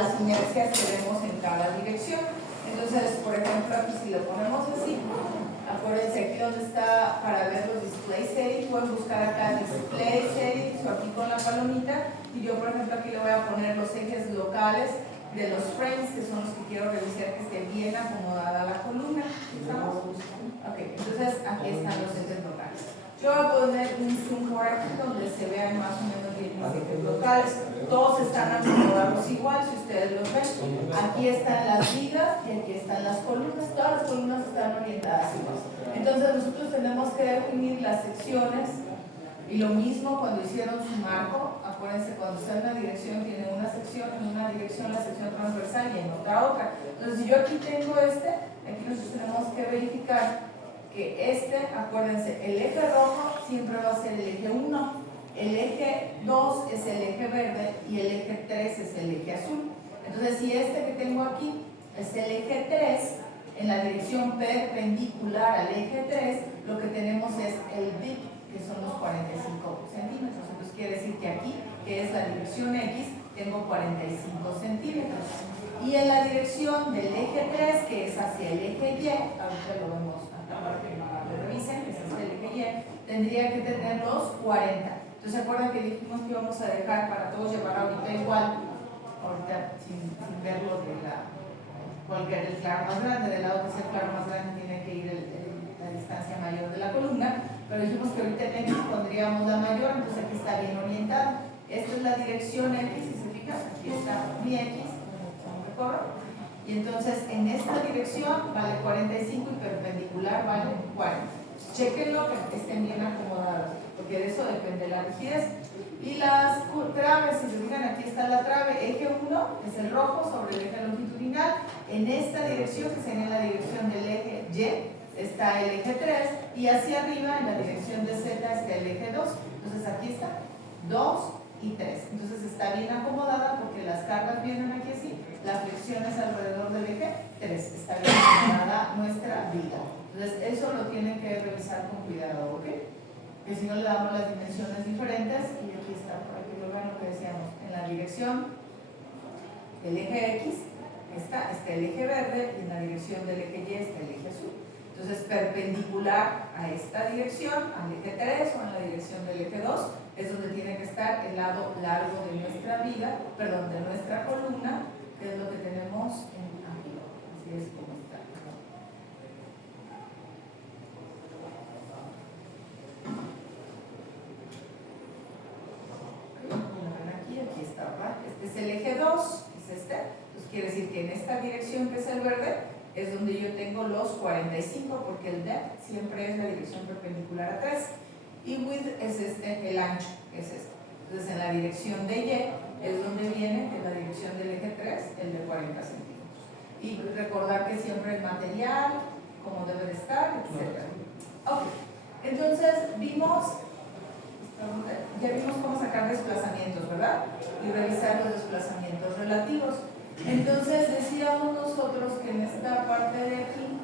las inercias que vemos en cada dirección. Entonces, por ejemplo, aquí si lo ponemos así, acuérdense aquí donde está para ver los display settings, pueden buscar acá display settings o aquí con la palomita, y yo por ejemplo aquí le voy a poner los ejes locales de los frames, que son los que quiero revisar que esté bien acomodada la columna. ¿Estamos? Ok, entonces aquí están los ejes locales. Yo voy a poner un zoom por aquí donde se vean más o menos bien los ejes locales. Todos están acomodados igual, si ustedes los ven. Aquí están las vigas y aquí están las columnas. Todas las columnas están orientadas igual. Entonces nosotros tenemos que definir las secciones. Y lo mismo cuando hicieron su marco, acuérdense, cuando está en una dirección, tiene una sección, en una dirección la sección transversal y en otra. Entonces, si yo aquí tengo aquí nosotros tenemos que verificar que acuérdense, el eje rojo siempre va a ser el eje 1, el eje 2 es el eje verde y el eje 3 es el eje azul. Entonces, si que tengo aquí es el eje 3, en la dirección perpendicular al eje 3, lo que tenemos es el dip, que son los 45 centímetros. Entonces quiere decir que aquí, que es la dirección X, tengo 45 centímetros. Y en la dirección del eje 3, que es hacia el eje Y, ahorita lo vemos acá para que lo revisen, que es hacia el eje Y, tendría que tener los 40. Entonces se acuerdan que dijimos que íbamos a dejar para todos llevar ahorita igual, ahorita sin verlo de el claro más grande, del lado que sea el claro más grande tiene que ir la distancia mayor de la columna, pero dijimos que ahorita en X pondríamos la mayor, entonces aquí está bien orientado. Esta es la dirección X, si se fijan, aquí está mi X, como recorro, y entonces en esta dirección vale 45 y perpendicular vale 40. Chequenlo que estén bien acomodados, porque de eso depende la rigidez. Y las traves, si se fijan, aquí está la trave, eje 1 es el rojo sobre el eje longitudinal. En esta dirección, que sería la dirección del eje Y, está el eje 3, y hacia arriba, en la dirección de Z, está el eje 2. Entonces aquí está 2 y 3. Entonces está bien acomodada porque las cargas vienen aquí así, la flexión es alrededor del eje 3. Está bien acomodada nuestra viga. Entonces eso lo tienen que revisar con cuidado, ¿ok? Que si no le damos las dimensiones diferentes, y aquí está, por aquí lo vean lo que decíamos, en la dirección del eje X está el eje verde, y en la dirección del eje Y está el eje azul. Entonces, perpendicular a esta dirección, al eje 3 o en la dirección del eje 2, es donde tiene que estar el lado largo de nuestra viga, perdón, de nuestra columna, que es lo que tenemos en ángulo. Así es como está. Aquí está, ¿verdad? Este es el eje 2, es este. Entonces, quiere decir que en esta dirección, que es el verde, es donde yo tengo los 45, porque el depth siempre es la dirección perpendicular a 3, y width es el ancho, que es este. Entonces en la dirección de Y es donde viene, en la dirección del eje 3, el de 40 centímetros. Y recordar que siempre el material, como debe de estar, etc. Ok, entonces ya vimos cómo sacar desplazamientos, ¿verdad? Y revisar los desplazamientos relativos. Entonces decíamos nosotros que en esta parte de aquí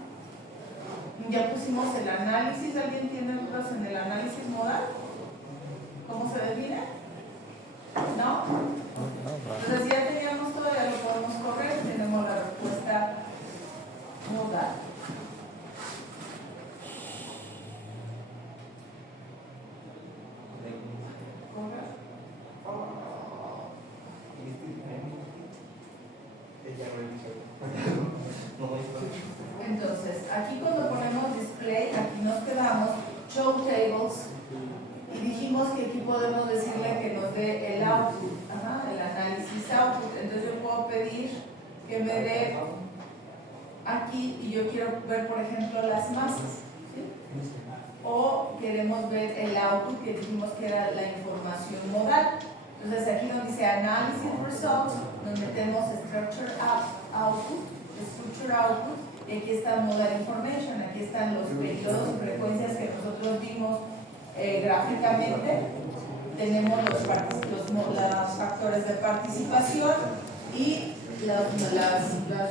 ya pusimos el análisis. ¿Alguien tiene dudas en el análisis modal? ¿Cómo se define? ¿No? Entonces ya teníamos todo, ya lo podemos correr, tenemos la respuesta modal. Entonces, aquí cuando ponemos display, aquí nos quedamos show tables, y dijimos que aquí podemos decirle que nos dé el output, el análisis output. Entonces yo puedo pedir que me dé aquí, y yo quiero ver por ejemplo las masas, ¿sí? O queremos ver el output, que dijimos que era la información modal. Entonces aquí donde dice Analysis Results, nos metemos Structure Output, y aquí está Modal Information. Aquí están los periodos y frecuencias que nosotros vimos gráficamente. Tenemos los factores de participación y las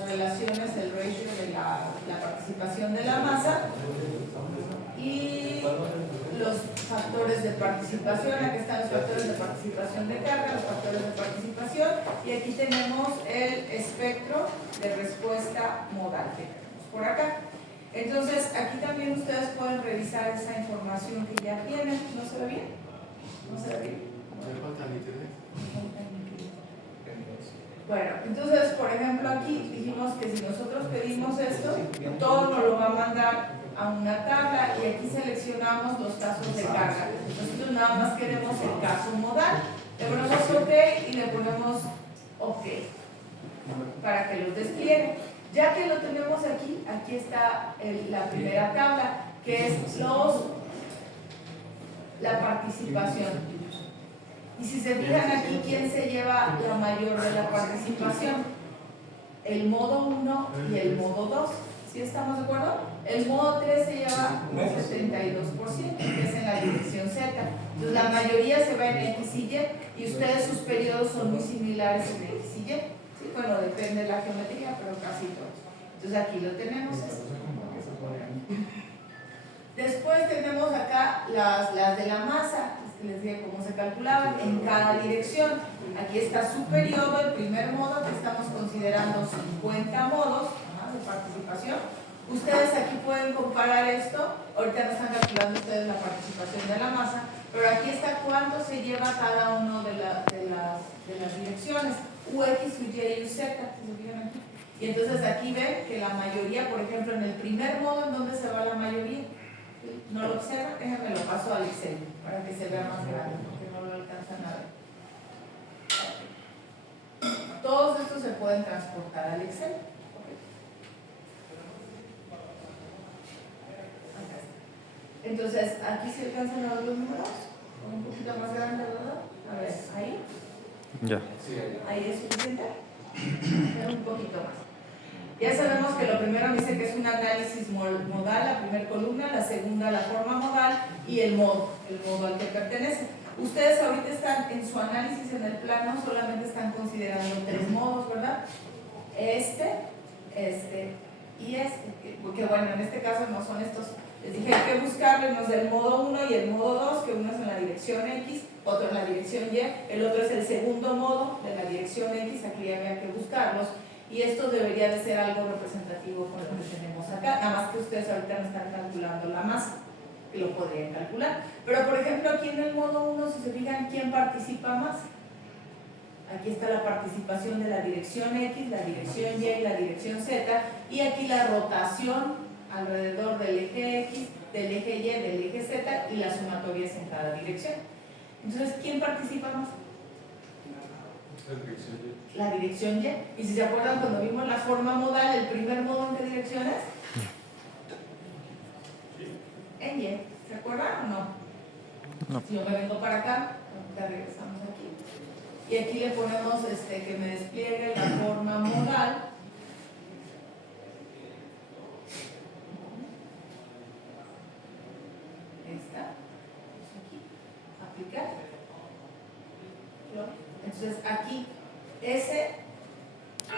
relaciones, el ratio de la participación de la masa, y los factores de participación. Aquí están los factores de participación de carga, los factores de participación, y aquí tenemos el espectro de respuesta modal que tenemos por acá. Entonces, aquí también ustedes pueden revisar esa información que ya tienen. ¿No se ve bien? ¿No se ve bien? Bueno, entonces, por ejemplo, aquí dijimos que si nosotros pedimos esto, todo nos lo va a mandar a una tabla, y aquí seleccionamos los casos de carga. Nosotros nada más queremos el caso modal. Le ponemos OK y le ponemos OK para que los despliegue. Ya que lo tenemos aquí, aquí está la primera tabla, que es la participación. Y si se fijan aquí, ¿quién se lleva la mayor de la participación? El modo 1 y el modo 2. ¿Sí estamos de acuerdo? El modo 3 se lleva un 72%, que es en la dirección Z. Entonces la mayoría se va en X y Y, y ustedes sus periodos son muy similares en X y Y. ¿Sí? Bueno, depende de la geometría, pero casi todos. Entonces aquí lo tenemos. Después tenemos acá las de la masa. Les dije cómo se calculaban en cada dirección. Aquí está su periodo, el primer modo, que estamos considerando 50 modos de participación. Ustedes aquí pueden comparar esto. Ahorita no están calculando ustedes la participación de la masa, pero aquí está cuánto se lleva cada uno de las direcciones, UX, UY y UZ, si se fijan aquí. Y entonces aquí ven que la mayoría, por ejemplo, en el primer modo, ¿en dónde se va la mayoría? ¿No lo observan? Déjenme lo paso al Excel para que se vea más grande, porque no lo alcanzan a ver. Todos estos se pueden transportar al Excel. Entonces, aquí se alcanzan a ver los números, un poquito más grande, ¿verdad? A ver, ahí. Ya. Ahí es suficiente. Un poquito más. Ya sabemos que lo primero dice que es un análisis modal, la primera columna, la segunda la forma modal y el modo al que pertenece. Ustedes ahorita están en su análisis en el plano, solamente están considerando 3 modos, ¿verdad? Este y este. Porque bueno, en este caso no son estos. Les dije hay que buscarlos del modo 1 y el modo 2, que uno es en la dirección X, otro en la dirección Y, el otro es el segundo modo de la dirección X, aquí había que buscarlos. Y esto debería de ser algo representativo con lo que tenemos acá, nada más que ustedes ahorita no están calculando la masa, que lo podrían calcular. Pero por ejemplo aquí en el modo 1, si se fijan, ¿quién participa más? Aquí está la participación de la dirección X, la dirección Y y la dirección Z, y aquí la rotación alrededor del eje X, del eje Y, del eje Z, y las sumatorias en cada dirección. Entonces, ¿quién participa más? La dirección Y. Y si se acuerdan, cuando vimos la forma modal, el primer modo, ¿en qué dirección es? En Y. ¿Se acuerdan o no? No. Si yo me vengo para acá, ya regresamos aquí. Y aquí le ponemos que me despliegue la forma modal. Esta. Aquí. Aplicar. Entonces aquí S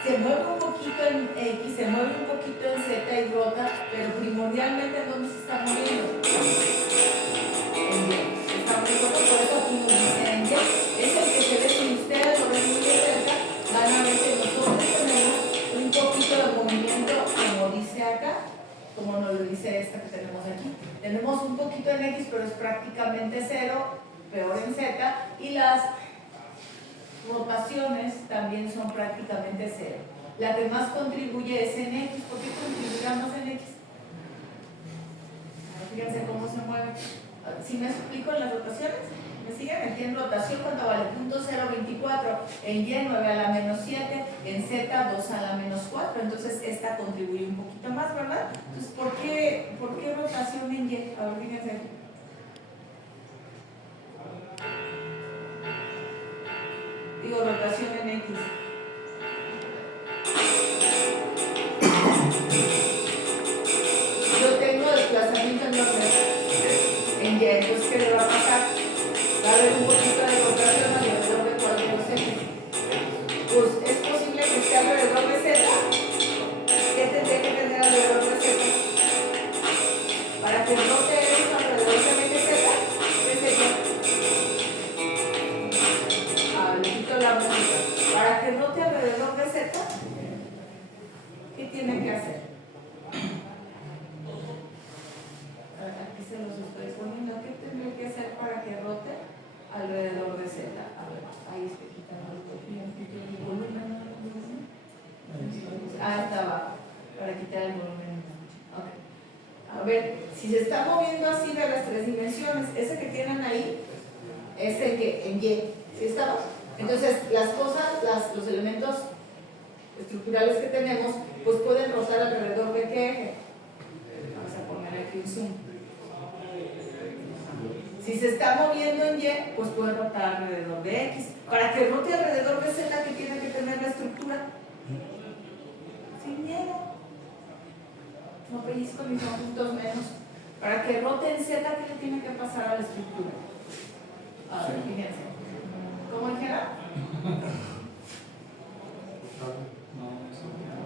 se mueve un poquito en X, se mueve un poquito en Z y rota, pero primordialmente ¿en dónde se está moviendo? En Y. Se está moviendo, por eso aquí nos dice en Y. Es el que se ve, si ustedes lo ven muy de cerca, van a ver que nosotros tenemos un poquito de movimiento, como dice acá, como nos lo dice esta que tenemos aquí. Tenemos un poquito en X, pero es prácticamente cero, peor en Z, y las rotaciones también son prácticamente cero. La que más contribuye es en X. ¿Por qué contribuirá más en X? Fíjense cómo se mueve. ¿Sí me explico en las rotaciones? ¿Me siguen? Aquí en rotación, ¿cuánto vale? 0.024. En Y 9 a la menos 7. En Z 2 a la menos 4. Entonces esta contribuye un poquito más, ¿verdad? Entonces, ¿por qué rotación en Y? A ver, fíjense aquí. Digo, rotación en X. Yo tengo desplazamiento en orden en Y, entonces ¿qué le va a pasar? Va a haber un poquito de rotación alrededor de cuál de los ejes. Pues es posible que esté alrededor de Z. ¿Qué tendría que tener alrededor de Z? Para que rote esto alrededor del eje Z. abajito la música, para que rote alrededor de Z, ¿qué tiene que hacer? Aquí se los estoy poniendo. ¿Qué tendría que hacer para que rote alrededor de Z? A ver, ahí estoy quitando el volumen. Ah, está abajo, para quitar el volumen. Okay. A ver, si se está moviendo así de las tres dimensiones, ese que tienen ahí es el que en Y, ¿sí estamos? Entonces, las cosas, los elementos estructurales que tenemos, pues pueden rotar alrededor de qué eje. Vamos a poner aquí un zoom. Si se está moviendo en Y, pues puede rotar alrededor de X. Para que rote alrededor de Z, ¿qué tiene que tener la estructura? Sin miedo. No pellizco ni son puntos menos. Para que rote en Z, ¿qué le tiene que pasar a la estructura? A ver, fíjense. ¿Cómo dijera?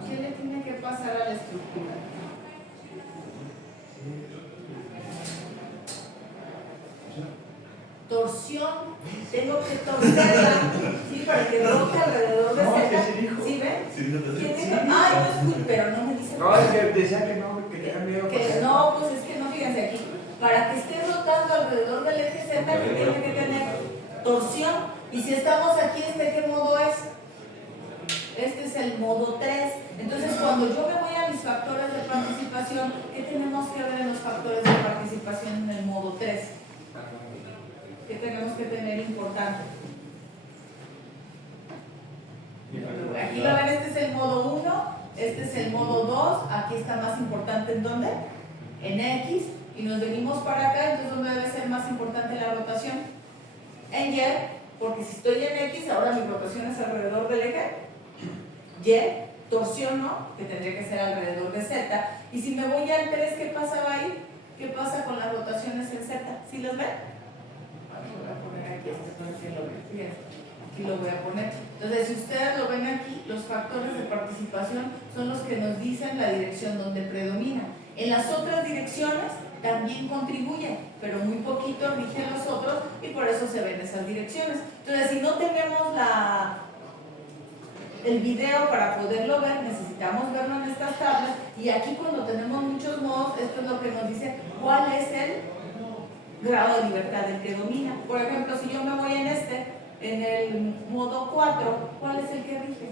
¿Qué le tiene que pasar a la estructura? Torsión. Tengo que torcerla, ¿sí? Para que rote alrededor de Z. ¿Sí ven? ¿Quién dijo? Ah, no escucho, pero no me dice. No, es que decía que no, que tenía miedo. Que no, pues es que no, fíjense aquí. Para que esté rotando alrededor del eje Z, que tiene que tener torsión. Y si estamos aquí, ¿qué modo es? Este es el modo 3. Entonces, cuando yo me voy a mis factores de participación, ¿qué tenemos que ver en los factores de participación en el modo 3? ¿Qué tenemos que tener importante? Aquí lo ven, este es el modo 1, este es el modo 2, aquí está más importante ¿en dónde? En X, y nos venimos para acá, entonces ¿dónde debe ser más importante la rotación? En Y, porque si estoy en X, ahora mi rotación es alrededor del eje Y, torsión no, que tendría que ser alrededor de Z, y si me voy al 3, ¿qué pasaba ahí? ¿Qué pasa con las rotaciones en Z? ¿Sí los ven? Voy a poner aquí para que lo vean. Fíjense, aquí lo voy a poner. Entonces, si ustedes lo ven aquí, los factores de participación son los que nos dicen la dirección donde predomina. En las otras direcciones también contribuyen, pero muy poquito rigen los otros y por eso se ven esas direcciones. Entonces, si no tenemos el video para poderlo ver, necesitamos verlo en estas tablas, y aquí cuando tenemos muchos modos, esto es lo que nos dice cuál es el grado de libertad del que domina. Por ejemplo, si yo me voy en el modo 4, ¿cuál es el que rige?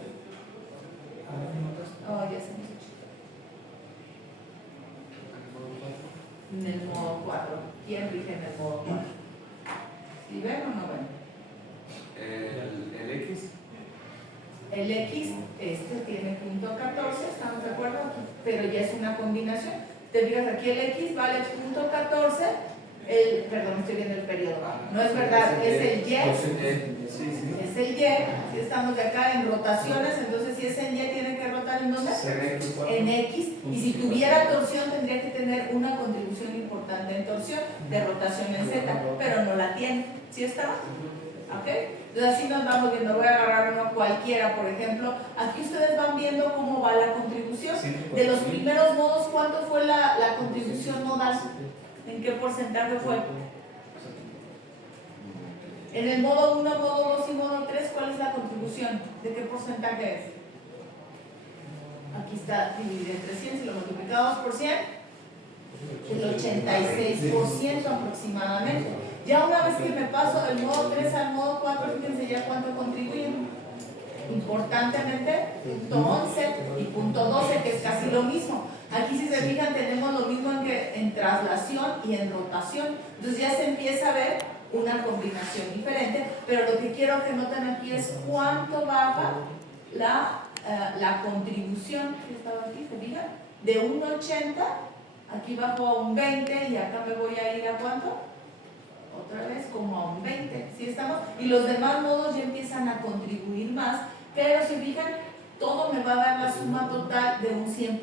Oh, ya se me hizo chico. En el modo 4. ¿Quién rige en el modo 4? ¿Sí ven o no ven? El X. El X, tiene punto 14, ¿estamos de acuerdo? Pero ya es una combinación. Te fijas, aquí el X vale punto 14. Perdón, estoy viendo el periodo. No es verdad, es el Y. Es el Y. Si estamos de acá en rotaciones, entonces si es en Y, tiene que rotar ¿en dónde? En X. Y si tuviera torsión, tendría que tener una contribución importante en torsión, de rotación en Z, pero no la tiene. ¿Sí está? ¿Ok? Entonces así nos vamos viendo. Voy a agarrar uno cualquiera, por ejemplo. Aquí ustedes van viendo cómo va la contribución. De los primeros modos, ¿cuánto fue la contribución modal? ¿En qué porcentaje fue? En el modo 1, modo 2 y modo 3, ¿cuál es la contribución? ¿De qué porcentaje es? Aquí está dividido entre 100, si lo multiplicamos por 100, el 86% aproximadamente. Ya una vez que me paso del modo 3 al modo 4, fíjense ya cuánto contribuyen. Importantemente, punto 11 y punto 12, que es casi lo mismo. Aquí, si se fijan, tenemos lo mismo en traslación y en rotación. Entonces ya se empieza a ver una combinación diferente, pero lo que quiero que noten aquí es cuánto baja la contribución. ¿Qué estaba aquí? ¿Se fijan? De un 80, aquí bajo a un 20 y acá me voy a ir a ¿cuánto? Otra vez como a un 20, ¿sí estamos? Y los demás modos ya empiezan a contribuir más, pero si fijan, todo me va a dar la suma total de un 100%.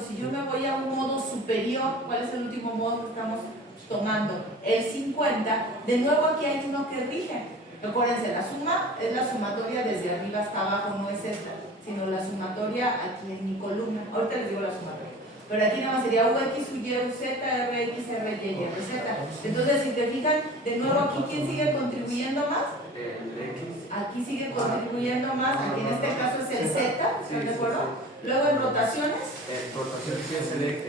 Si yo me voy a un modo superior, ¿cuál es el último modo que estamos tomando? El 50, de nuevo aquí hay uno que rige. Recuérdense, la suma es la sumatoria desde arriba hasta abajo, no es esta, sino la sumatoria aquí en mi columna. Ahorita les digo la sumatoria. Pero aquí nada más sería UX, UY, UZ, RX, RY, RZ. Entonces, si te fijan, de nuevo aquí, ¿quién sigue contribuyendo más? El X. Aquí aquí sigue contribuyendo más, aquí en este caso es el Z, ¿están de acuerdo? Luego en rotaciones. En rotación sí es el X.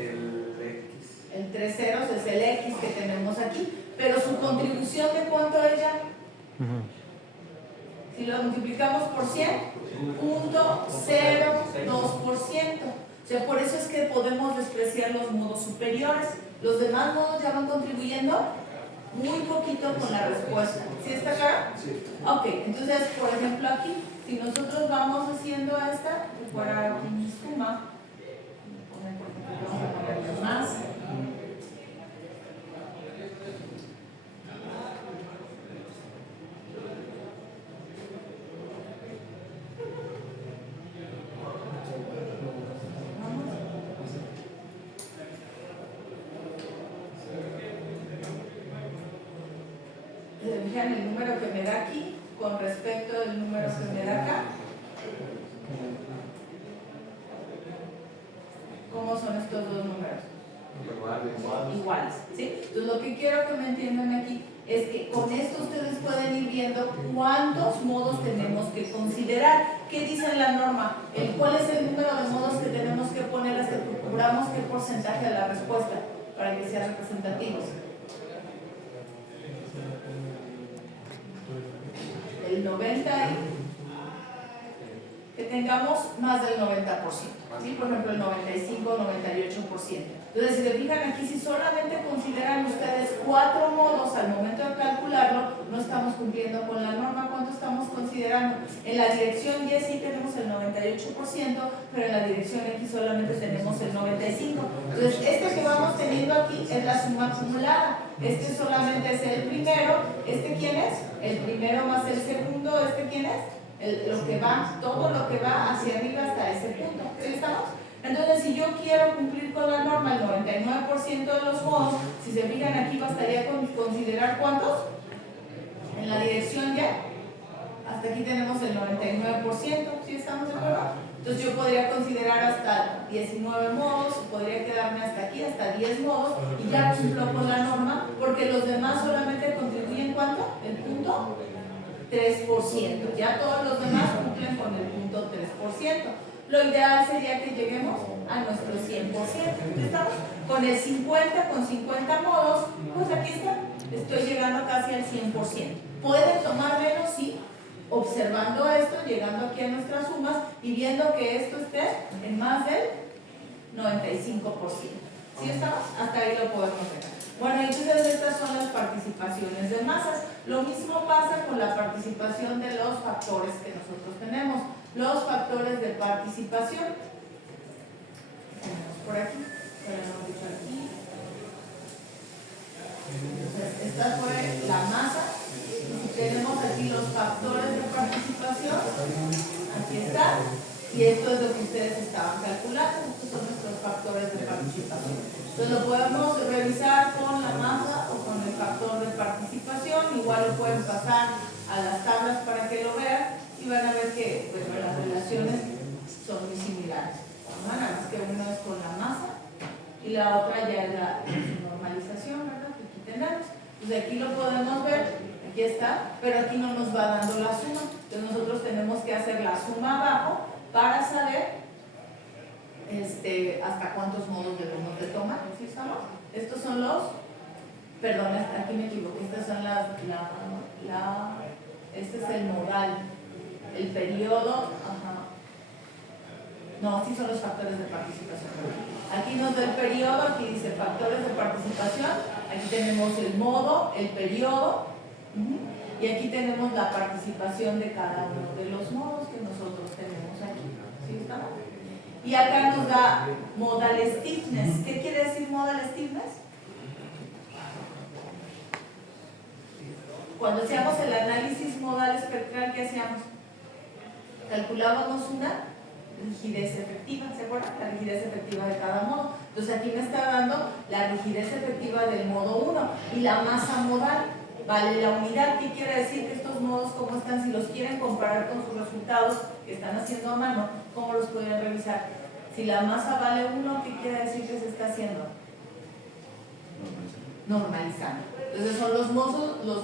El 3 ceros es el X que tenemos aquí, pero su contribución ¿de cuánto es ya? Si lo multiplicamos por 100, 0.02%. O sea, por eso es que podemos despreciar los modos superiores. Los demás modos ya van contribuyendo muy poquito con la respuesta. ¿Sí está claro? Sí. Ok, entonces, por ejemplo, aquí, si nosotros vamos haciendo esta, fuera aquí mi suma, vamos a ponerle más. ¿Se fijan el número que me da aquí con respecto al número que me da acá? ¿Cómo son estos dos números? Iguales, ¿sí? Entonces lo que quiero que me entiendan aquí es que con esto ustedes pueden ir viendo cuántos modos tenemos que considerar. ¿Qué dice la norma? ¿Cuál es el número de modos que tenemos que poner hasta que cubramos qué porcentaje de la respuesta para que sean representativos? El 90 y que tengamos más del 90%, ¿sí? Por ejemplo el 95 98%. Entonces si se fijan aquí, si solamente consideran ustedes 4 modos al momento de calcularlo, no estamos cumpliendo con la norma. ¿Cuánto estamos considerando? En la dirección Y sí tenemos el 98%, pero en la dirección X solamente tenemos el 95%. Entonces este que vamos teniendo aquí es la suma acumulada. Este solamente es el primero. ¿Este quién es? El primero más el segundo. ¿Este quién es? Lo que va, todo lo que va hacia arriba hasta ese punto. ¿Sí estamos? Entonces, si yo quiero cumplir con la norma, el 99% de los modos, si se fijan aquí, bastaría con considerar ¿cuántos? En la dirección Y, hasta aquí tenemos el 99%, ¿sí estamos de acuerdo? Entonces yo podría considerar hasta 19 modos, podría quedarme hasta aquí, hasta 10 modos, y ya cumplo con la norma, porque los demás solamente contribuyen ¿cuánto? El punto 3%. Ya todos los demás cumplen con el punto 3%. Lo ideal sería que lleguemos a nuestro 100%. ¿Estamos? Con el 50, con 50 modos, pues aquí está. Estoy llegando casi al 100%. ¿Pueden tomar menos? Sí. Observando esto, llegando aquí a nuestras sumas y viendo que esto esté en más del 95%. ¿Sí estamos? Hasta ahí lo podemos ver. Bueno, entonces estas son las participaciones de masas. Lo mismo pasa con la participación de los factores que nosotros tenemos. Los factores de participación. Tenemos por aquí. Aquí. Entonces, esta fue la masa. Tenemos aquí los factores de participación. Aquí está. Y esto es lo que ustedes estaban calculando. Estos son nuestros factores de participación. Entonces lo podemos revisar con la masa o con el factor de participación. Igual lo pueden pasar a las tablas para que lo vean y van a ver que pues, las relaciones son muy similares. Nada más que una es con la masa y la otra ya es la normalización, ¿verdad? Que aquí tenemos. Entonces aquí lo podemos ver, aquí está, pero aquí no nos va dando la suma. Entonces nosotros tenemos que hacer la suma abajo para saber hasta cuántos modos debemos de tomar. ¿Sí estamos? Estos son los, perdón, aquí me equivoqué, estas son este es el modal, el periodo, ajá. No, sí son los factores de participación. Aquí nos da el periodo, aquí dice factores de participación, aquí tenemos el modo, el periodo, y aquí tenemos la participación de cada uno de los modos que nosotros tenemos aquí. ¿Sí estamos? Y acá nos da modal stiffness. ¿Qué quiere decir modal stiffness? Cuando hacíamos el análisis modal espectral, ¿qué hacíamos? Calculábamos una rigidez efectiva, ¿se acuerdan? La rigidez efectiva de cada modo. Entonces aquí me está dando la rigidez efectiva del modo 1 y la masa modal. Vale, la unidad, ¿qué quiere decir que estos modos cómo están? Si los quieren comparar con sus resultados que están haciendo a mano, ¿cómo los pueden revisar? Si la masa vale 1, ¿qué quiere decir que se está haciendo? Normalizando. Entonces son los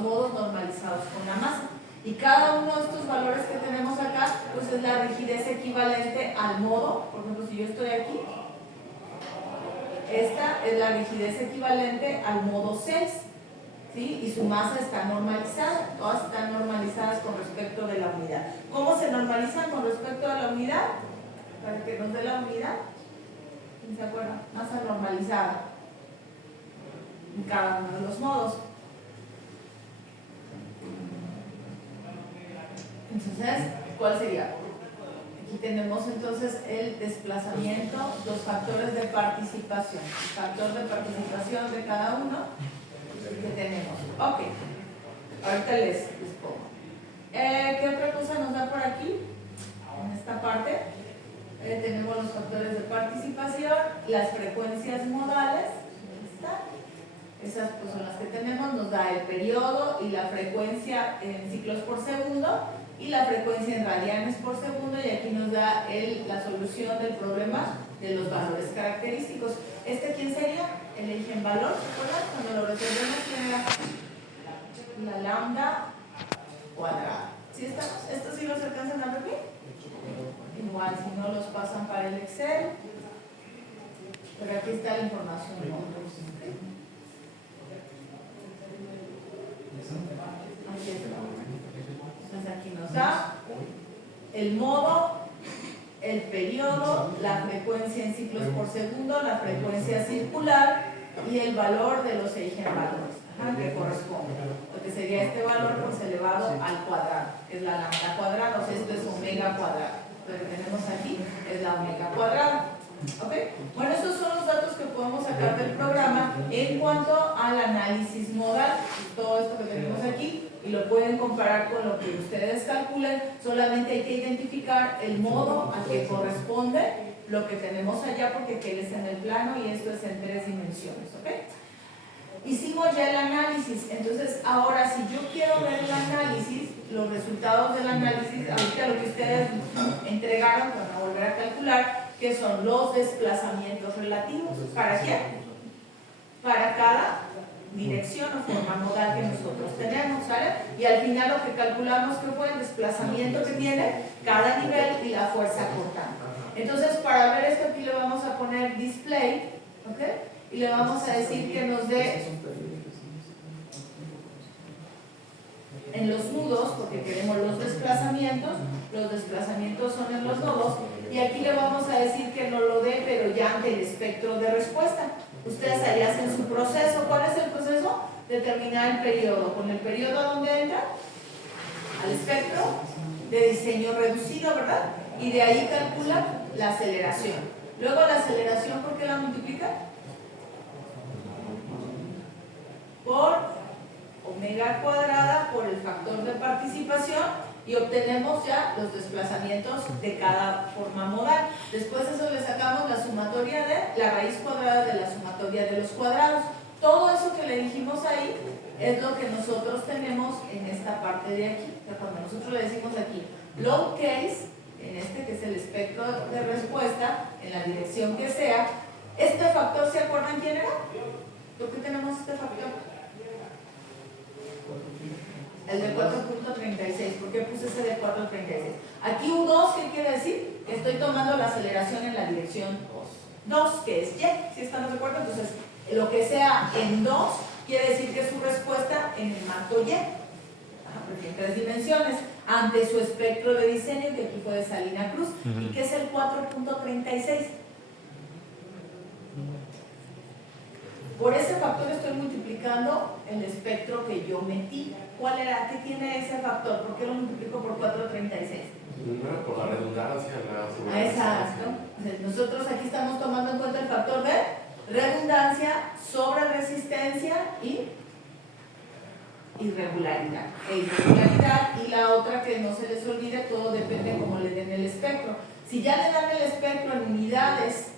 modos normalizados con la masa. Y cada uno de estos valores esta es la rigidez equivalente al modo. Por ejemplo, si yo estoy aquí, esta es la rigidez equivalente al modo 6, ¿sí? Y su masa está normalizada, todas están normalizadas con respecto de la unidad. ¿Cómo se normalizan con respecto a la unidad? Para que nos dé la unidad, ¿quién se acuerda? Masa normalizada en cada uno de los modos. Entonces, ¿cuál sería? Aquí tenemos entonces el desplazamiento, los factores de participación, el factor de participación de cada uno que tenemos. Ok, ahorita les pongo. ¿Qué otra cosa nos da por aquí? En esta parte tenemos los factores de participación, las frecuencias modales. Ahí está. Esas pues, son las que tenemos, nos da el periodo y la frecuencia en ciclos por segundo y la frecuencia en radianes por segundo, y aquí nos da la solución del problema de los valores característicos. ¿Quién sería? El eigenvalor, ¿recuerdan? Cuando lo resolvemos, ¿quién era? La lambda cuadrada. ¿Sí estamos? ¿Estos sí los alcanzan a ver bien? Igual, si no los pasan para el Excel, pero aquí está la información. Aquí está. Entonces aquí nos da el modo, el periodo, la frecuencia en ciclos por segundo, la frecuencia circular y el valor de los eigenvalores que corresponde. Lo que sería este valor pues elevado al cuadrado, que es la lambda cuadrada, o sea, esto es omega cuadrado. Lo que tenemos aquí es la omega cuadrada. ¿Ok? Bueno, estos son los datos que podemos sacar del programa en cuanto al análisis modal. Todo esto que tenemos aquí, y lo pueden comparar con lo que ustedes calculen. Solamente hay que identificar el modo al que corresponde lo que tenemos allá, porque aquel es en el plano y esto es en 3 dimensiones. ¿Ok? Hicimos ya el análisis. Entonces ahora, si yo quiero ver el análisis, los resultados del análisis, ahorita lo que ustedes entregaron, van a volver a calcular, que son los desplazamientos relativos. ¿Para qué? Para cada dirección o forma modal que nosotros tenemos, ¿sale? Y al final lo que calculamos que fue el desplazamiento que tiene cada nivel y la fuerza cortante. Entonces, para ver esto, aquí le vamos a poner display, ¿ok? Y le vamos a decir que nos dé en los nudos, porque queremos los desplazamientos son en los nodos, y aquí le vamos a decir que nos lo dé, pero ya ante el espectro de respuesta. Ustedes ahí hacen su proceso. ¿Cuál es el proceso? Determinar el periodo. ¿Con el periodo a dónde entra? Al espectro de diseño reducido, ¿verdad? Y de ahí calcula la aceleración. Luego la aceleración, ¿por qué la multiplica? Por omega cuadrada por el factor de participación, y obtenemos ya los desplazamientos de cada forma modal. Después de eso le sacamos la sumatoria de la raíz cuadrada de la sumatoria de los cuadrados. Todo eso que le dijimos ahí es lo que nosotros tenemos en esta parte de aquí. O sea, cuando nosotros le decimos aquí load case, en este que es el espectro de respuesta, en la dirección que sea, este factor, ¿se acuerdan quién era? ¿Por qué tenemos este factor? El de 4.36. ¿Por qué puse ese de 4.36? Aquí U2, ¿qué quiere decir? Que estoy tomando la aceleración en la dirección 2, que es Y. ¿Sí estamos de acuerdo? Entonces, lo que sea en 2 quiere decir que es su respuesta en el marco Y. Porque en 3 dimensiones, ante su espectro de diseño, que aquí fue de Salina Cruz, y que es el 4.36. Por ese factor estoy multiplicando el espectro que yo metí. ¿Cuál era? ¿Qué tiene ese factor? ¿Por qué lo multiplico por 436? Por la redundancia. Exacto. Nosotros aquí estamos tomando en cuenta el factor de redundancia, sobre resistencia y irregularidad. Y la otra, que no se les olvide, todo depende cómo le den el espectro. Si ya le dan el espectro en unidades,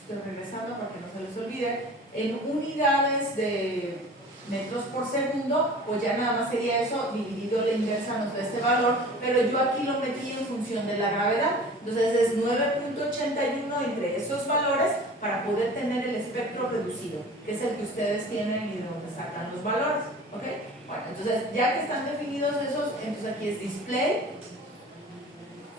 estoy regresando para que no se les olvide, en unidades de metros por segundo, pues ya nada más sería eso, dividido la inversa nos da este valor, pero yo aquí lo metí en función de la gravedad. Entonces es 9.81 entre esos valores para poder tener el espectro reducido, que es el que ustedes tienen y de donde sacan los valores. ¿Ok? Bueno, entonces ya que están definidos esos, entonces aquí es display,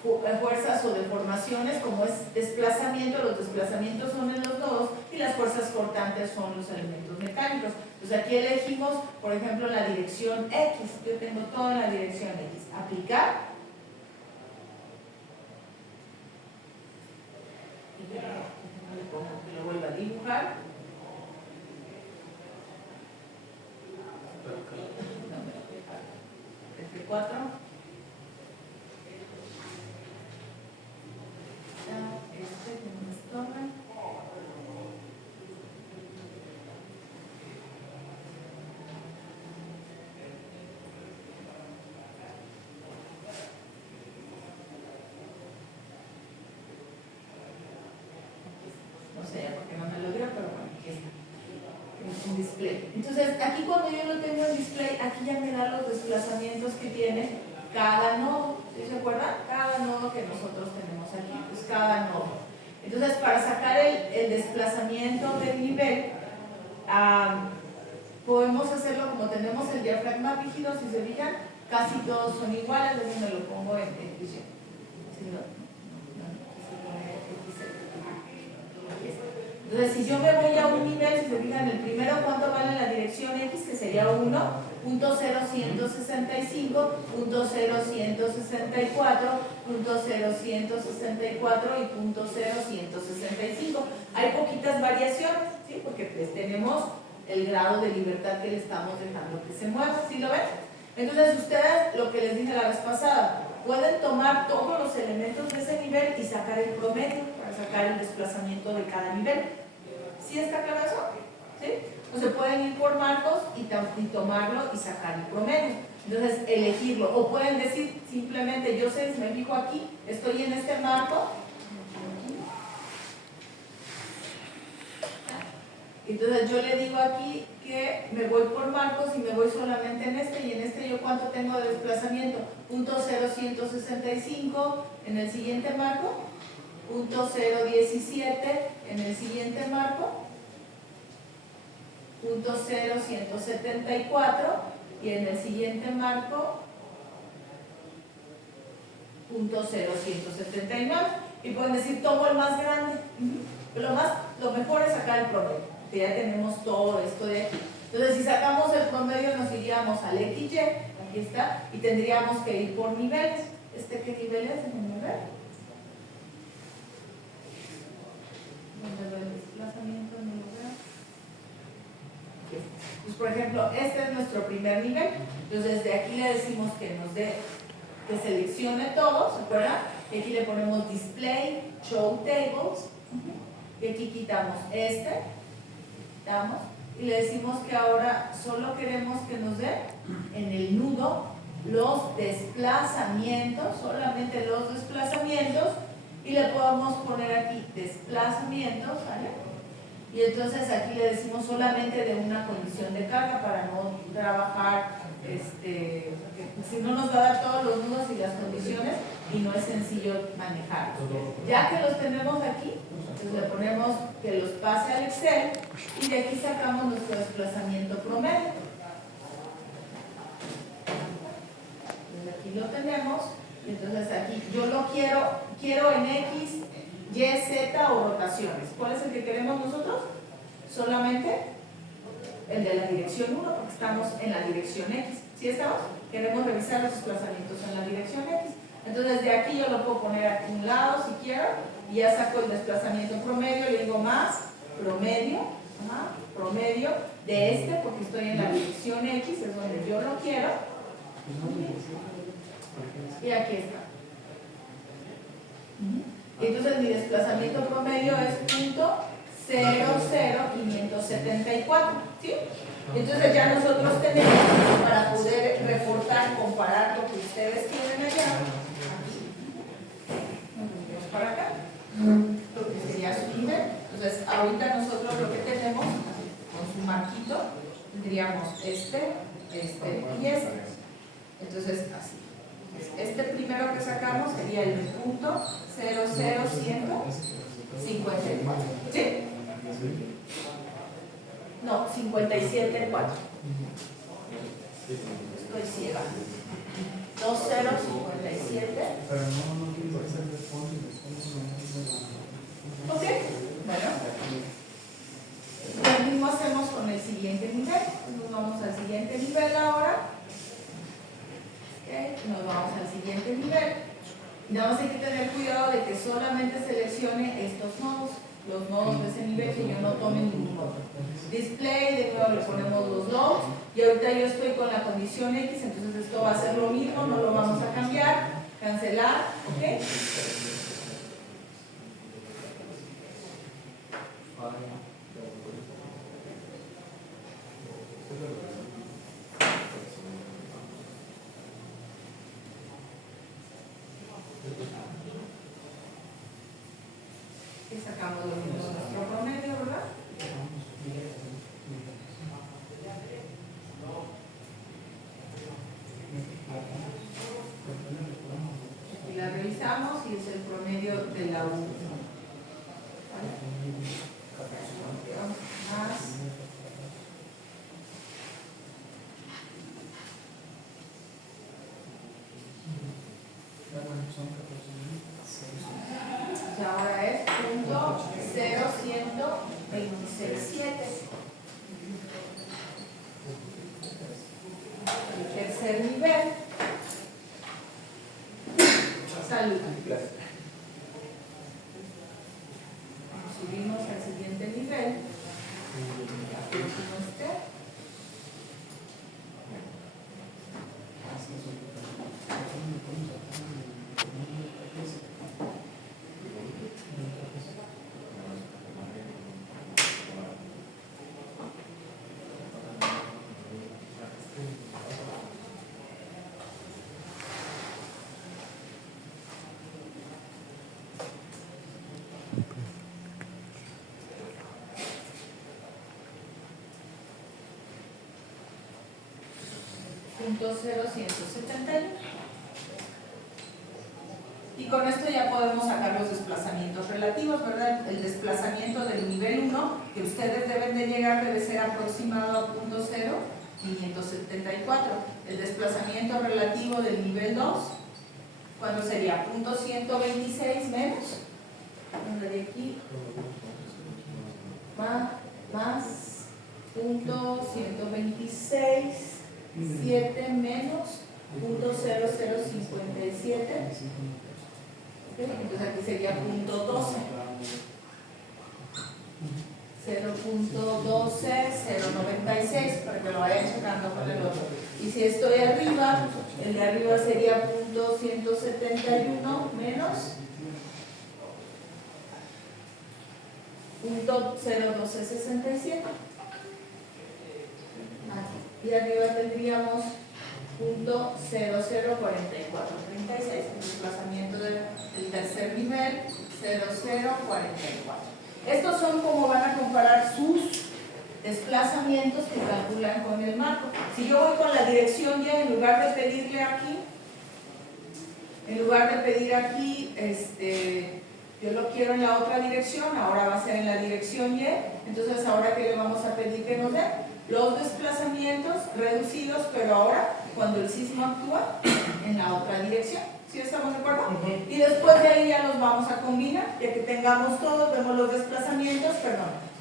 fuerzas o deformaciones, como es desplazamiento, los desplazamientos son en los nodos y las fuerzas cortantes son los elementos mecánicos. Entonces aquí elegimos, por ejemplo, la dirección X. Yo tengo todo en la dirección X. Aplicar. Y le pongo que lo vuelva a dibujar. F4. Este que nos toma. No sé por qué no me lo dio, pero bueno, aquí está. Es un display. Entonces, aquí cuando yo lo tengo en display, aquí ya me da los desplazamientos que tiene cada nodo. ¿Sí se acuerdan? Cada nodo que nosotros tenemos aquí, pues cada nodo. Entonces, para sacar el desplazamiento del nivel, podemos hacerlo como tenemos el diafragma rígido, si se fijan, casi todos son iguales, déjenme lo pongo en visión. ¿Sí, no? Entonces, si yo me voy a un nivel, si se fijan, el primero, ¿cuánto vale la dirección X? Que sería 1, punto 0,165, punto 0,164, punto 0,164 y punto 0,165. Hay poquitas variaciones, ¿sí? Porque pues tenemos el grado de libertad que le estamos dejando que se mueva, ¿sí lo ven? Entonces, ustedes, lo que les dije la vez pasada, pueden tomar todos los elementos de ese nivel y sacar el promedio para sacar el desplazamiento de cada nivel. ¿Sí está claro eso? ¿Sí? O se pueden ir por marcos y tomarlo y sacar el promedio. Entonces, elegirlo. O pueden decir simplemente, yo sé, me fijo aquí, estoy en este marco. Entonces, yo le digo aquí que me voy por marcos y me voy solamente en este, y en este yo cuánto tengo de desplazamiento, punto 0,165 en el siguiente marco, punto 0,17 en el siguiente marco, punto 0,174 y en el siguiente marco, punto 0,179. Y pueden decir, tomo el más grande. Lo mejor es sacar el promedio, que ya tenemos todo esto de aquí. Entonces, si sacamos el promedio, nos iríamos al XY, aquí está, y tendríamos que ir por niveles. ¿Qué nivel es? Déjenme ver. ¿Dónde veo el desplazamiento? No lo veo. Aquí está. Pues, por ejemplo, este es nuestro primer nivel. Entonces, desde aquí le decimos que nos dé, que seleccione todo, ¿se acuerdan? Y aquí le ponemos Display, Show Tables. Y aquí quitamos quitamos, y le decimos que ahora solo queremos que nos dé en el nudo los desplazamientos, solamente los desplazamientos, y le podemos poner aquí desplazamientos, ¿vale? Y entonces aquí le decimos solamente de una condición de carga para no trabajar, si no nos va a dar todos los nudos y las condiciones y no es sencillo manejarlos. Ya que los tenemos aquí, entonces le ponemos que los pase al Excel y de aquí sacamos nuestro desplazamiento promedio. Entonces aquí lo tenemos y entonces aquí yo lo quiero en X, Y, Z o rotaciones. ¿Cuál es el que queremos nosotros? Solamente el de la dirección 1 porque estamos en la dirección X. ¿Sí estamos? Queremos revisar los desplazamientos en la dirección X. Entonces de aquí yo lo puedo poner aquí a un lado si quiero y ya saco el desplazamiento promedio, le digo más promedio de porque estoy en la dirección X, es donde yo lo quiero. Y aquí está. Y entonces mi desplazamiento promedio es punto 0,0574, ¿sí? Entonces ya nosotros tenemos, para poder reportar, comparar lo que ustedes tienen allá, nos para acá, lo que sería su nivel. Entonces ahorita nosotros lo que tenemos, con su marquito, tendríamos este y este. Entonces así. Este primero que sacamos sería el punto 0,0154. ¿Sí? No, 57,4. Estoy ciega. 2057. al siguiente nivel. Y nada más hay que tener cuidado de que solamente seleccione estos nodos, los nodos de ese nivel, que yo no tome ningún otro. Display, de nuevo le ponemos los nodes, y ahorita yo estoy con la condición X, entonces esto va a ser lo mismo, no lo vamos a cambiar, cancelar, ¿ok? Y sacamos lo mismo de nuestro promedio, ¿verdad? Y la revisamos y es el promedio de la U. Más. Y ahora es punto 0,126,7. El tercer nivel. Salud. Subimos al siguiente nivel. Último step. Punto 0,171. Y con esto ya podemos sacar los desplazamientos relativos, ¿verdad? El desplazamiento del nivel 1 que ustedes deben de llegar debe ser aproximado a punto 0,574. El desplazamiento relativo del nivel 2, ¿cuándo sería? Punto 126 menos. De aquí más punto 126. 7 menos punto 0057. ¿Okay? Entonces aquí sería punto 12. 0.12, 0.96, para que lo vayan checando con el otro. Y si estoy arriba, el de arriba sería punto 171 menos punto 0.1267. Y arriba tendríamos punto 004436, el desplazamiento del tercer nivel, 0044. Estos son como van a comparar sus desplazamientos que calculan con el marco. Si yo voy con la dirección Y, en lugar de pedirle aquí, yo lo quiero en la otra dirección, ahora va a ser en la dirección Y, entonces ahora ¿qué le vamos a pedir que nos dé? Los desplazamientos reducidos, pero ahora cuando el sismo actúa en la otra dirección. ¿Sí estamos de acuerdo? Y después de ahí ya los vamos a combinar, ya que tengamos todos, vemos los desplazamientos,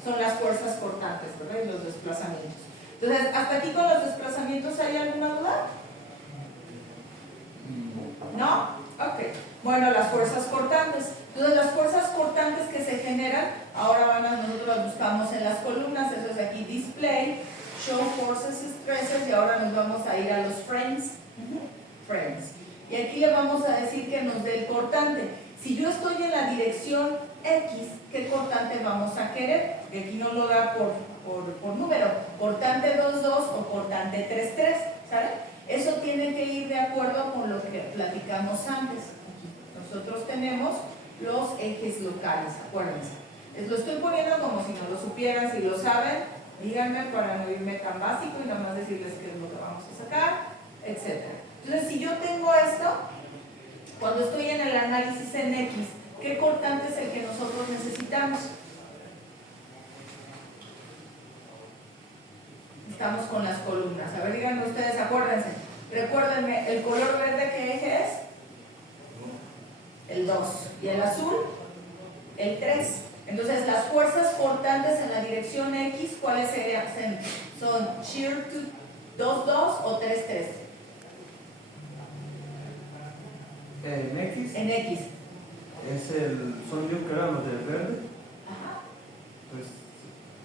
son las fuerzas cortantes, ¿verdad? Y los desplazamientos. Entonces, ¿hasta aquí con los desplazamientos hay alguna duda? ¿No? Ok. Bueno, las fuerzas cortantes. Entonces, las fuerzas cortantes que se generan, ahora nosotros las buscamos en las columnas, eso es aquí display, show forces y stresses, y ahora nos vamos a ir a los frames. Frames. Y aquí le vamos a decir que nos dé el cortante. Si yo estoy en la dirección X, ¿qué cortante vamos a querer? Que aquí no lo da por número, cortante 2,2 o cortante 3,3, ¿sale? Eso tiene que ir de acuerdo con lo que platicamos antes. Nosotros tenemos los ejes locales, acuérdense. Les lo estoy poniendo como si no lo supieran, si lo saben, díganme para no irme tan básico y nada más decirles qué es lo que vamos a sacar, etc. Entonces, si yo tengo esto, cuando estoy en el análisis en X, ¿qué cortante es el que nosotros necesitamos? Estamos con las columnas. A ver, díganme ustedes, acuérdense. Recuérdenme, ¿el color verde qué eje es? El 2. ¿Y el azul? El 3. Entonces, las fuerzas cortantes en la dirección X, ¿cuáles serían? ¿Son shear 2,2 o 3,3? En X En X. son yo que eran los del verde. Ajá. Pues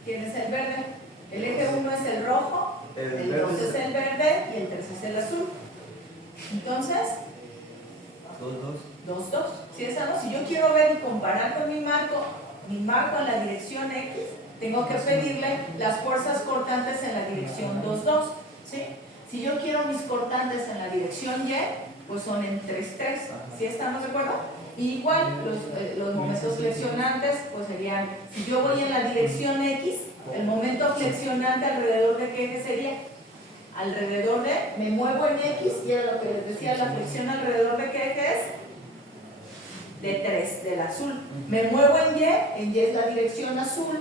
¿Quién es el verde? El eje 1 es el rojo, el 2 es el verde y el 3 es el azul. Entonces, 2, 2. ¿Sí estamos? Si yo quiero ver y comparar con mi marco en la dirección X, tengo que pedirle las fuerzas cortantes en la dirección 2, 2. ¿Sí? Si yo quiero mis cortantes en la dirección Y, pues son en 3, 3. ¿Sí estamos de acuerdo? Y igual, los momentos flexionantes, pues serían, si yo voy en la dirección X, el momento flexionante alrededor de qué eje sería? Alrededor de, me muevo en X, y era lo que les decía, la flexión alrededor de qué eje es? De 3, del azul. Me muevo en Y es la dirección azul,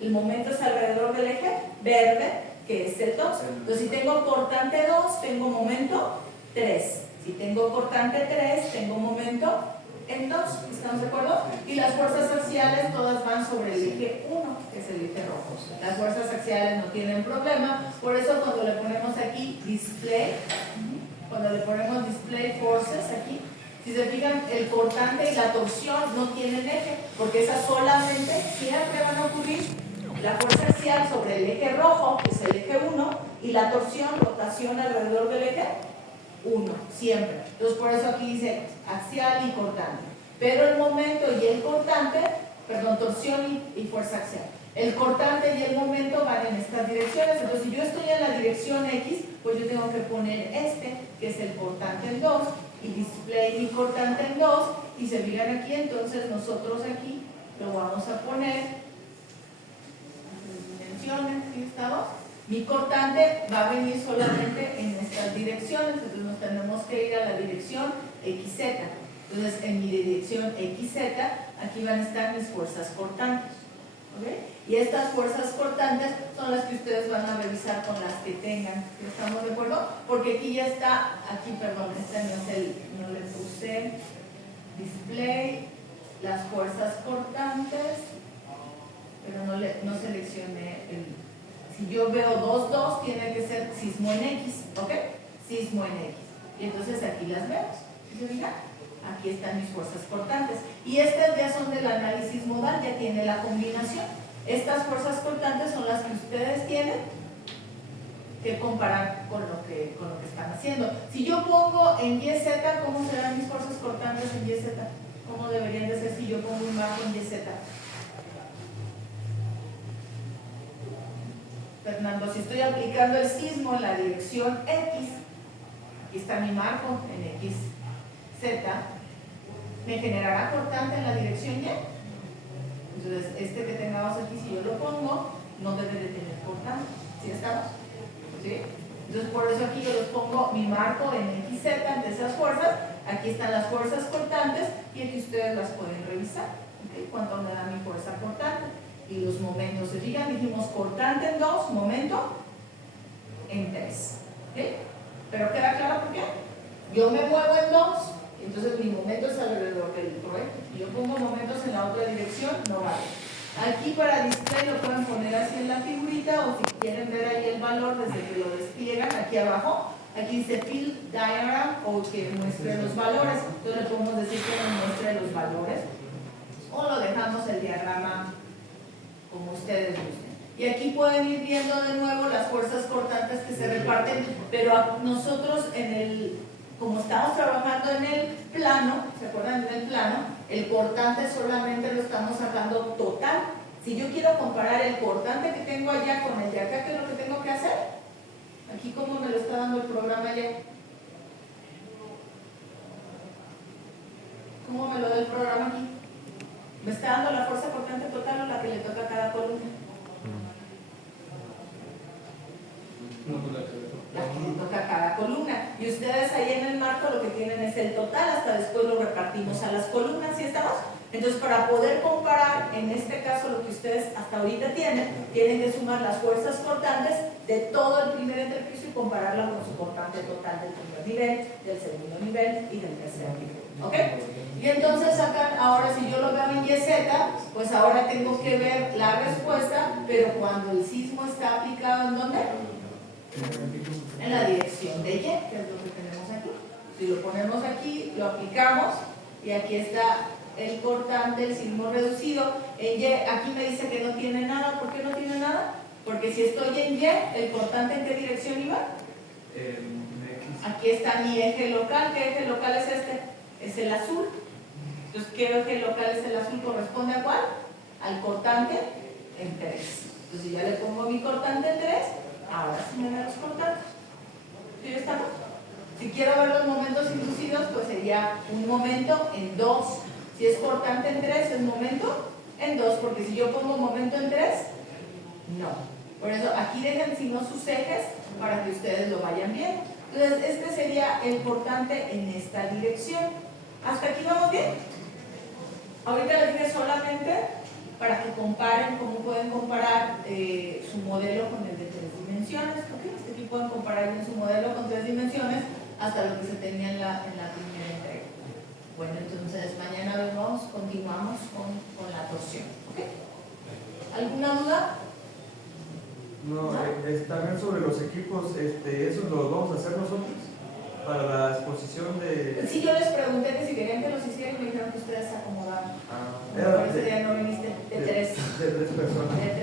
el momento es alrededor del eje verde, que es el 2. Entonces, si tengo cortante 2, tengo momento 3. Si tengo cortante 3, tengo momento en 2. ¿Estamos de acuerdo? Y las fuerzas axiales todas van sobre el eje 1, que es el eje rojo. Las fuerzas axiales no tienen problema. Por eso cuando le ponemos aquí display, cuando le ponemos display forces aquí, si se fijan, el cortante y la torsión no tienen eje, porque esas solamente siempre van a ocurrir la fuerza axial sobre el eje rojo, que es el eje 1, y la torsión, rotación alrededor del eje 1, siempre. Entonces por eso aquí dice axial y cortante. Pero el momento y el cortante, perdón, torsión y fuerza axial. El cortante y el momento van en estas direcciones. Entonces si yo estoy en la dirección X, pues yo tengo que poner que es el cortante en 2, y display mi cortante en 2, y se fijan aquí, entonces nosotros aquí lo vamos a poner dimensiones, ¿sí estamos? Mi cortante va a venir solamente en estas direcciones, entonces nos tenemos que ir a la dirección XZ. Entonces en mi dirección XZ, aquí van a estar mis fuerzas cortantes. ¿Okay? Y estas fuerzas cortantes son las que ustedes van a revisar con las que tengan. ¿Estamos de acuerdo? Porque aquí ya está, perdón, no le puse display, las fuerzas cortantes, pero no seleccioné si yo veo 2, 2, tiene que ser sismo en X, ¿ok? Sismo en X. Y entonces aquí las vemos. ¿Se fijan? Aquí están mis fuerzas cortantes. Y estas ya son del análisis modal, ya tiene la combinación. Estas fuerzas cortantes son las que ustedes tienen que comparar con lo que están haciendo. Si yo pongo en YZ, ¿cómo serán mis fuerzas cortantes en YZ? ¿Cómo deberían de ser si yo pongo un marco en YZ? Fernando, si estoy aplicando el sismo en la dirección X, aquí está mi marco en XZ, me generará cortante en la dirección Y. Entonces, que tengamos aquí, si yo lo pongo, no debe de tener cortante. ¿Sí estamos? ¿Sí? Entonces, por eso aquí yo les pongo mi marco en XZ ante esas fuerzas. Aquí están las fuerzas cortantes y aquí ustedes las pueden revisar. ¿Okay? ¿Cuánto me da mi fuerza cortante? Y los momentos, se fijan, dijimos cortante en 2, momento en 3. ¿Okay? ¿Pero queda claro por qué? Yo me muevo en 2, entonces mi momento es alrededor del proyecto. Si yo pongo momentos en la otra dirección, no vale. Aquí para display lo pueden poner así en la figurita, o si quieren ver ahí el valor desde que lo despliegan, aquí abajo, aquí dice field diagram, o que muestre los valores. Entonces le podemos decir que nos muestre los valores, o lo dejamos el diagrama como ustedes gusten. Y aquí pueden ir viendo de nuevo las fuerzas cortantes que se reparten, pero nosotros como estamos trabajando en el plano, ¿se acuerdan del plano? El cortante solamente lo estamos sacando total. Si yo quiero comparar el cortante que tengo allá con el de acá, ¿qué es lo que tengo que hacer? Aquí, ¿cómo me lo está dando el programa allá? ¿Cómo me lo da el programa aquí? ¿Me está dando la fuerza cortante total o la que le toca a cada columna? La que le toca a cada columna. Y ustedes ahí en el marco lo que tienen es el total, hasta después lo repartimos a las columnas, ¿sí estamos? Entonces, para poder comparar, en este caso, lo que ustedes hasta ahorita tienen que sumar las fuerzas cortantes de todo el primer entrepiso y compararla con su cortante total del primer nivel, del segundo nivel y del tercer nivel. ¿Ok? Y entonces acá, ahora si yo lo veo en YZ, pues ahora tengo que ver la respuesta, pero cuando el sismo está aplicado, ¿en dónde? En la dirección de Y, que es lo que tenemos aquí. Si lo ponemos aquí, lo aplicamos y aquí está el cortante, el signo reducido. En Y, aquí me dice que no tiene nada. ¿Por qué no tiene nada? Porque si estoy en Y, ¿el cortante en qué dirección iba? Aquí está mi eje local. ¿Qué eje local es este? Es el azul. Entonces, ¿qué eje local es el azul? ¿Corresponde a cuál? Al cortante en 3. Entonces, si ya le pongo mi cortante en 3, ahora sí me da los cortantes. ¿Sí estamos? Si quiero ver los momentos inducidos, pues sería un momento en 2. Si es cortante en 3, es momento en 2, porque si yo pongo momento en 3, no. Por eso aquí dejen si no sus ejes para que ustedes lo vayan viendo. Entonces, este sería el cortante en esta dirección. ¿Hasta aquí vamos bien? Ahorita les dije solamente para que comparen cómo pueden comparar su modelo con el de 3 dimensiones. ¿Okay? Aquí pueden comparar bien su modelo con 3 dimensiones hasta lo que se tenía en la primera entrega. Bueno, entonces mañana vemos, continuamos con la torsión. ¿Okay? ¿Alguna duda? No, también sobre los equipos, ¿eso lo vamos a hacer nosotros? Para la exposición de... Sí, yo les pregunté que si querían que los hicieran y me dijeron que ustedes se acomodaban. Ah, Por ese día no viniste de 3. De 3 personas. De